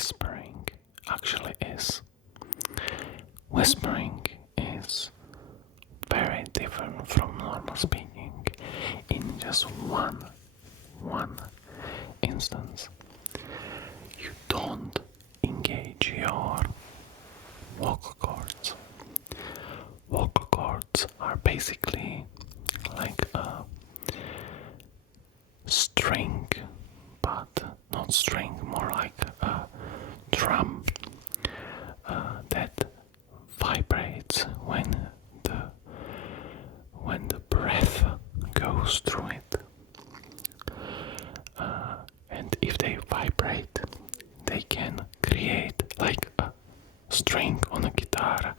whispering actually is. Whispering is very different from normal speaking in just one instance. You don't engage your vocal cords. Vocal cords are basically like a string, but not string, more like a drum that vibrates when the breath goes through it. And if they vibrate, they can create, like a string on a guitar,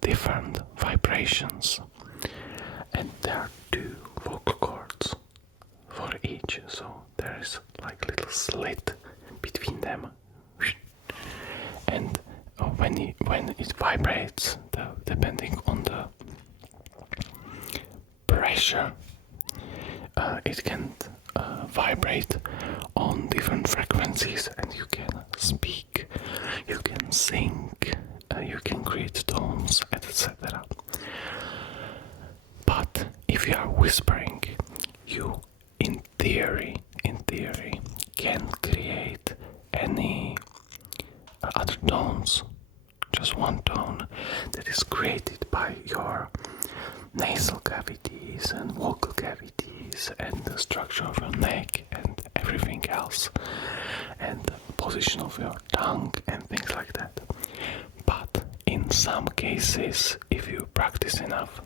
different vibrations. And there are two vocal cords for each, so there is like little slit between them. And when it vibrates, depending on the pressure, it can vibrate on different frequencies, and you can speak, you can sing, you can create tones, etc. But if you are whispering, you in theory can create any other tones, just one tone that is created by your nasal cavities and vocal cavities and the structure of your neck and everything else, and the position of your tongue and things like that. But in some cases, if you practice enough,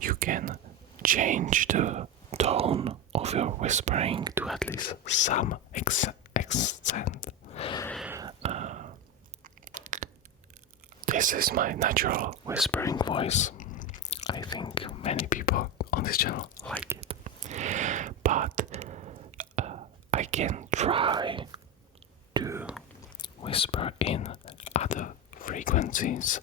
you can change the tone of your whispering to at least some extent. This is my natural whispering voice. I think many people on this channel like it. But I can try to whisper in other frequencies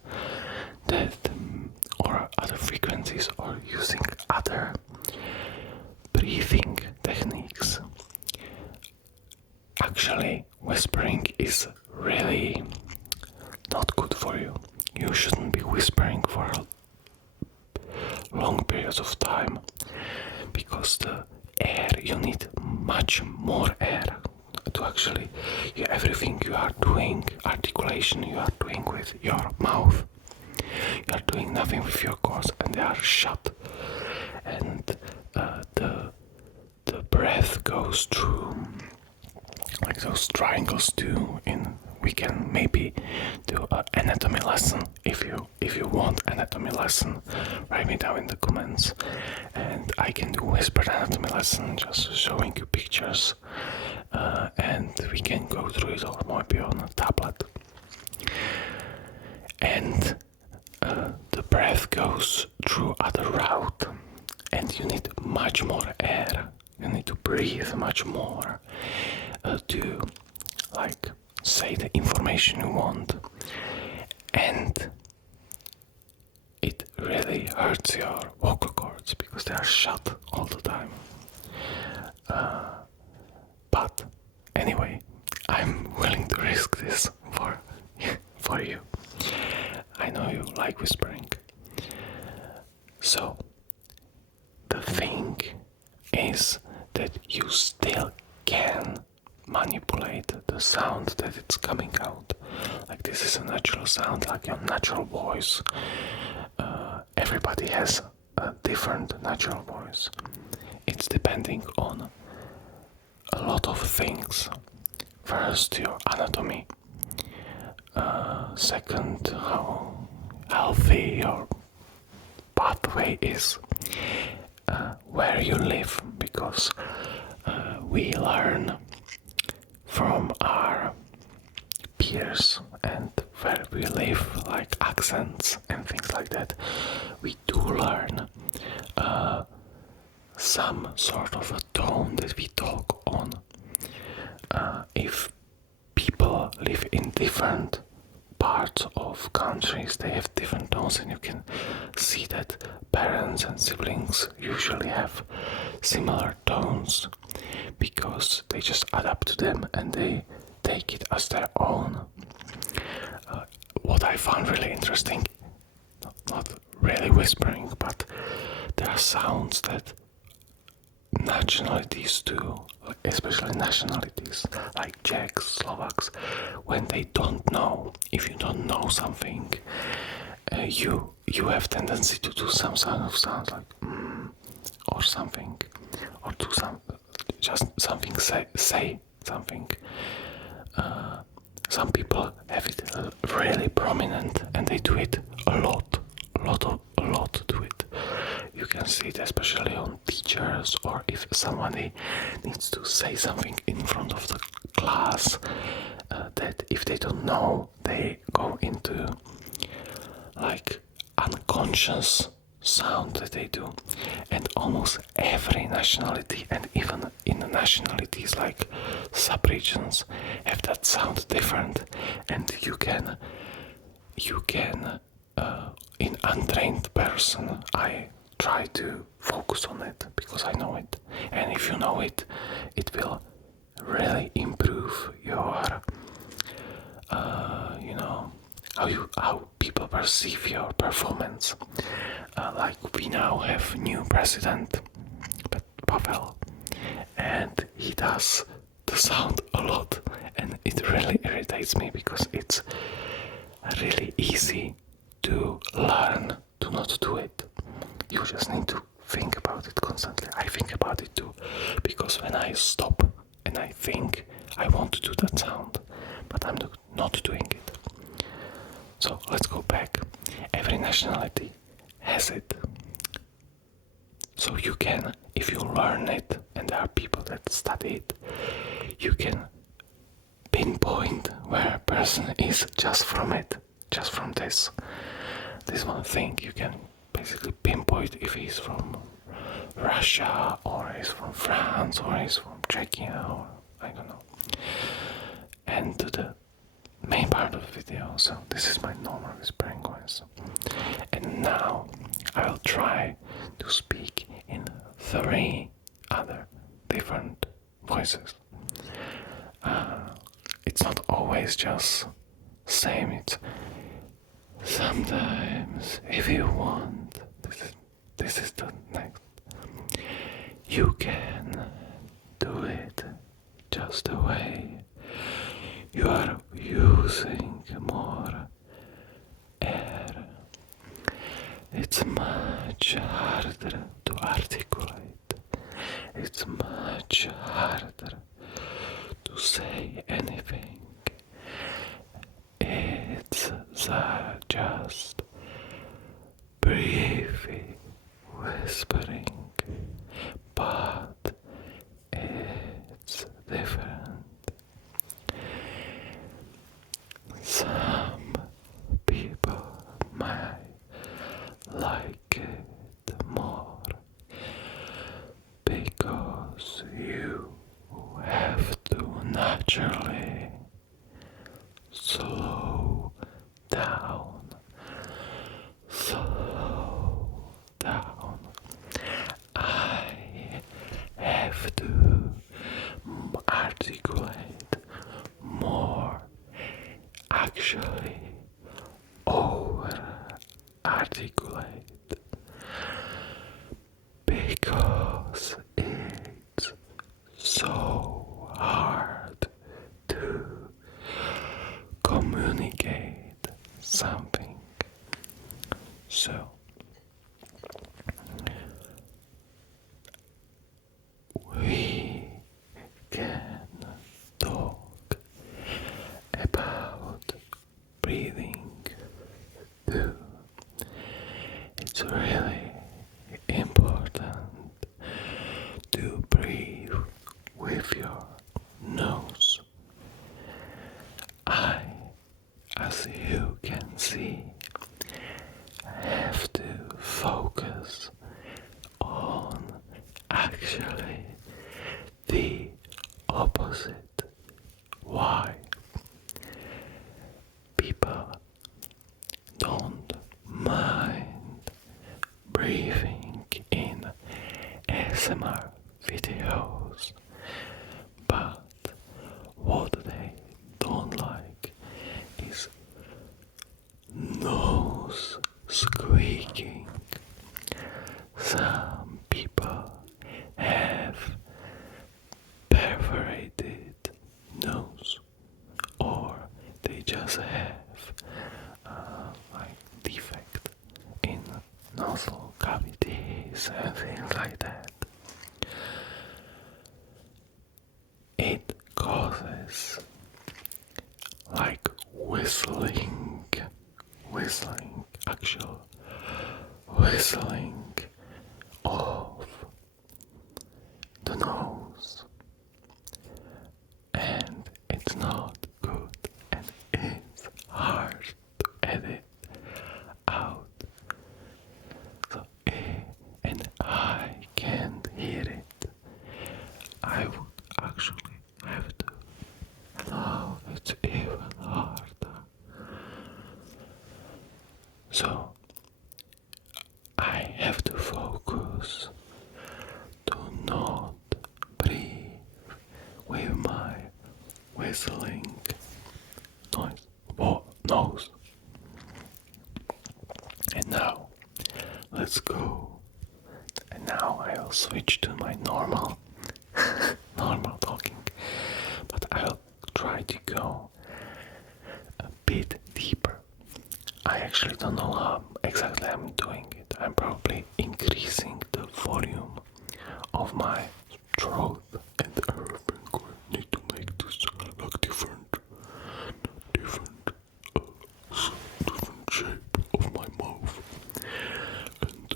or using other breathing techniques. Actually, whispering is really not good for you. You shouldn't be whispering for long periods of time, because the air, you need much more air to actually, everything you are doing, articulation you are doing with your mouth, you are doing nothing with your cords, and they are shut, and the breath goes through like those triangles do. We can maybe do an anatomy lesson. If you want anatomy lesson, write me down in the comments, and I can do whispered anatomy lesson, just showing you pictures, and we can go through it, or maybe on a tablet. And the breath goes through other route, and you need much more air. You need to breathe much more to like say the information you want, and it really hurts your vocal cords because they are shut all the time. But anyway, I'm willing to risk this for you. I know you like whispering. So the thing is that you still can manipulate the sound that it's coming out. Like, this is a natural sound, like your natural voice. Everybody has a different natural voice. It's depending on a lot of things. First, your anatomy. Second, how healthy your pathway is. Where you live, because we learn from our peers and where we live, like accents and things like that. We do learn some sort of a tone that we talk on. If people live in different parts of countries, they have different tones, and you can see that parents and siblings usually have similar tones because they just adapt to them, and they take it as their own. What I found really interesting, not really whispering, but there are sounds that nationalities do, especially nationalities like Czechs, Slovaks, when they don't know. If you don't know something, you have tendency to do some sort of sounds like or something, or do just something, say something. Some people have it really prominent, and they do it a lot do it. You can see it especially on teachers, or if somebody needs to say something in front of the class, that if they don't know, they go into like unconscious sound that they do. And almost every nationality, and even in the nationalities like sub-regions, have that sound different. And you can in untrained person, I try to focus on it because I know it. And if you know it, it will really improve your how people perceive your performance. Like we now have new president, Pavel, and he does the sound a lot, and it really irritates me because it's really easy to learn to not do it. You just need to think about it constantly. I think about it too, because when I stop and I think I want to do that sound, but I'm not doing it. So let's go back. Every nationality has it. So you can, if you learn it, and there are people that study it, you can pinpoint where a person is just from it, just from this one thing. You can basically pinpoint if he's from Russia, or he's from France, or he's from Czechia, or I don't know. And to the main part of the video, so this is my normal whispering voice. And now I will try to speak in 3 other different voices. It's not always just same, it's sometimes, if you want, this is the next. You can do it just the way you are using more air. It's much harder to articulate. It's much harder to say anything. It's just breathy whispering, but it's different. Some people might like it more because you have to naturally slow down. I have to articulate more, actually over articulate, because it's so hard to communicate something. So we can talk about breathing too. It's really important to breathe with your nose. As you can see, have to focus on actually the opposite. Why? People don't mind breathing in ASMR videos, but what they process like whistling, actual whistling of the nose, and it's not good and it's hard to edit out. So and I can't hear it. I would actually have to. Now it's even harder. So I have to focus to not breathe with my whistling nose. And now let's go. And now I'll switch to my normal talking, but I'll try to go a bit deeper. I actually don't know how exactly I'm doing it. I'm probably increasing the volume of my throat and everything. I need to make this like different shape of my mouth, and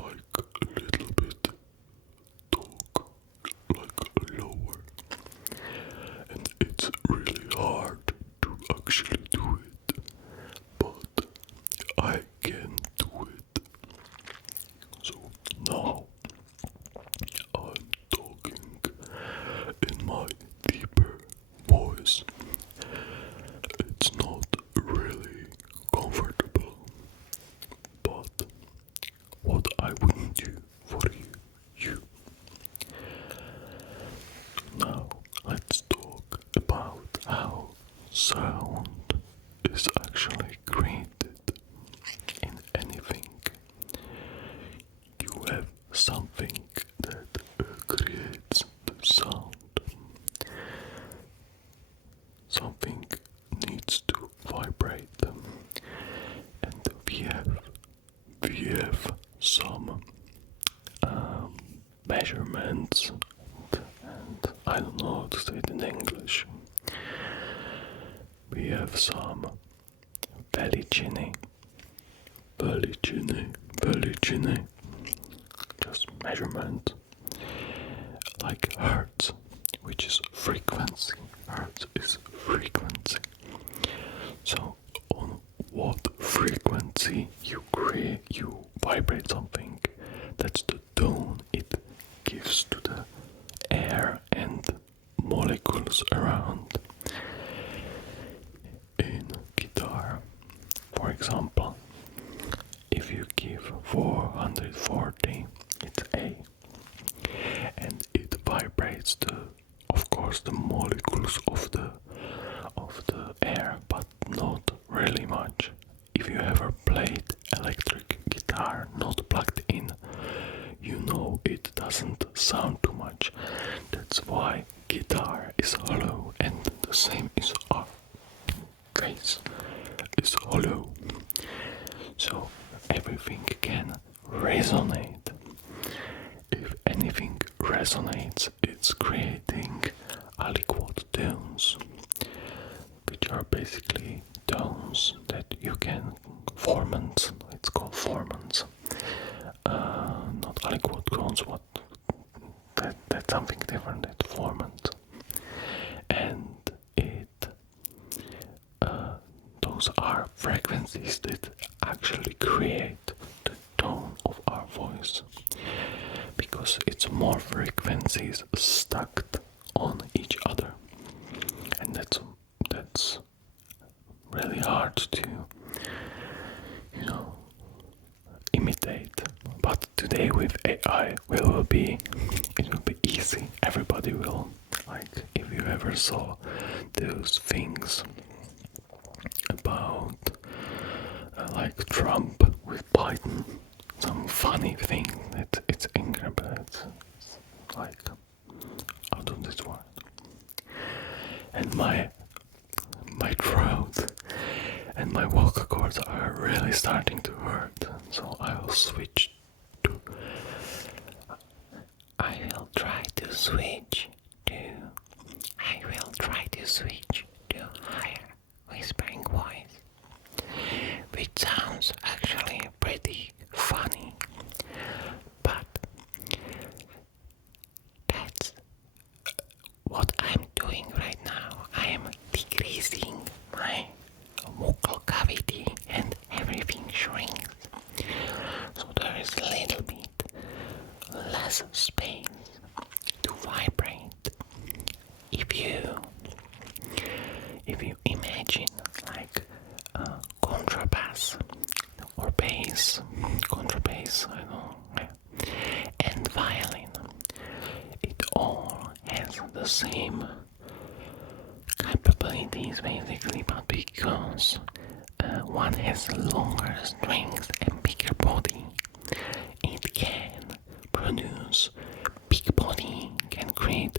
like a little bit talk like lower, and it's really hard to actually do it, but I can do it. So now I'm talking in my deeper voice. It's not really comfortable, but what I wouldn't do for you. Now let's talk about how sound is actually created in anything. You have something that creates the sound. Something needs to vibrate them, and we have some measurements, and I don't know how to say it in English. We have some velичины, just measurement, like hertz, which is frequency. Hertz is frequency. So on what frequency you vibrate something, that's the tone it gives to the air and molecules around. In guitar, for example, if you give 440, it's A, and it vibrates of course the molecules of the air, but not really much. If you ever played electric guitar not plugged in, you know it doesn't sound too much. That's why guitar is hollow, and the same is our face is hollow. So everything can resonate. If anything resonates, it's creating aliquot tones, which are basically tones that you can formants. It's called formants. Not aliquot tones. What? That's something different. That's formant, and those are frequencies that actually create the tone of our voice, because it's more frequencies stacked on each other, and that's really hard to imitate. But today with AI it will be easy. Everybody will, like, if you ever saw those things about like Trump with Biden, some funny thing that it's incredible. It's like out of this world. And my throat and my vocal cords are really starting to hurt, so I'll switch to. I will try to switch to if you imagine like contrabass or bass, contrabass, I don't know, and violin, it all has the same capabilities basically, but because one has longer strings and bigger body, it can produce big body, can create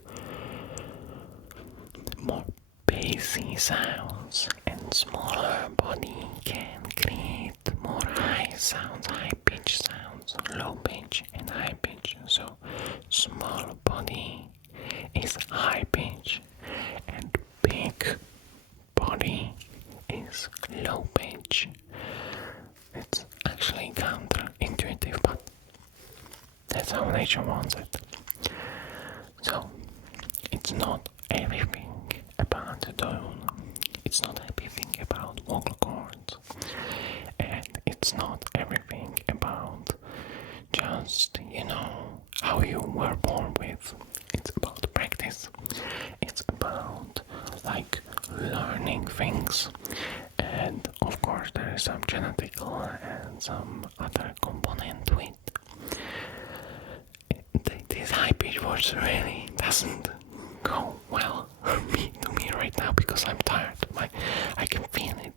more bassy sounds, and smaller body can create more high sounds, high pitch sounds, low pitch and high pitch. So small body is high pitch and big body is low pitch. It's actually counterintuitive, but that's how nature wants it. So it's not everything about the tone, it's not everything about vocal cords, and it's not everything about just, how you were born with. It's about practice. It's about like learning things, and of course there is some genetical and some other component to it. This high pitch voice really doesn't go well to me right now because I'm tired. I can feel it.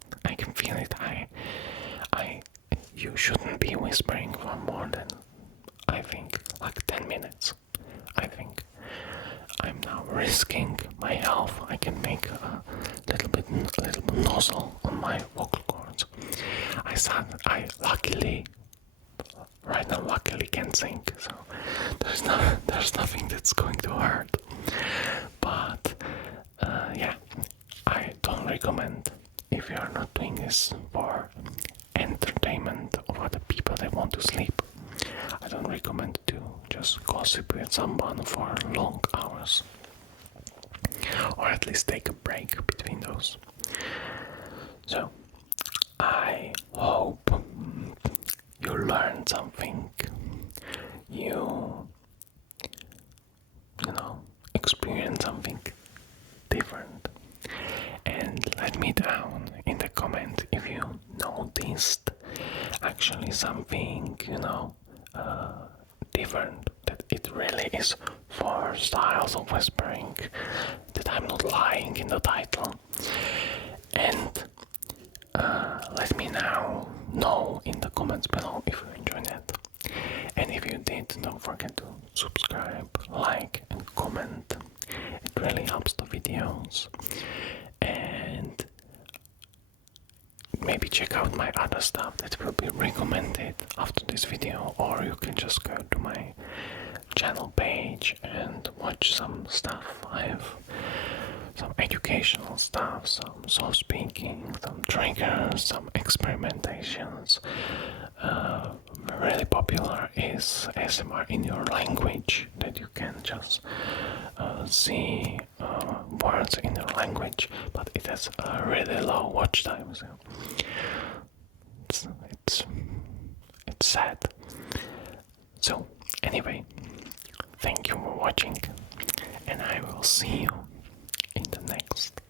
You shouldn't be whispering for more than, I think, like 10 minutes. I think I'm now risking my health. I can make a little bit nozzle on my vocal cords. I luckily can sing, so there's nothing that's going to hurt. But yeah, I don't recommend, if you are not doing this for entertainment of other people that want to sleep, I don't recommend to just gossip with someone for long hours, or at least take a break between those. So I hope you learned something, you experience something different, and let me down in the comment if you noticed actually something different, that it really is 4 styles of whispering, that I'm not lying in the title. And let me now know in the comments below if you enjoyed it. And if you did, don't forget to subscribe, like and comment. It really helps the videos. And maybe check out my other stuff that will be recommended after this video, or you can just go to my channel page and watch some stuff. I have some educational stuff, some soft speaking, some triggers, some experimentations. Really popular is ASMR in your language, that you can just see words in your language, but it has a really low watch time, so it's sad. So anyway, thank you for watching, and I will see you in the next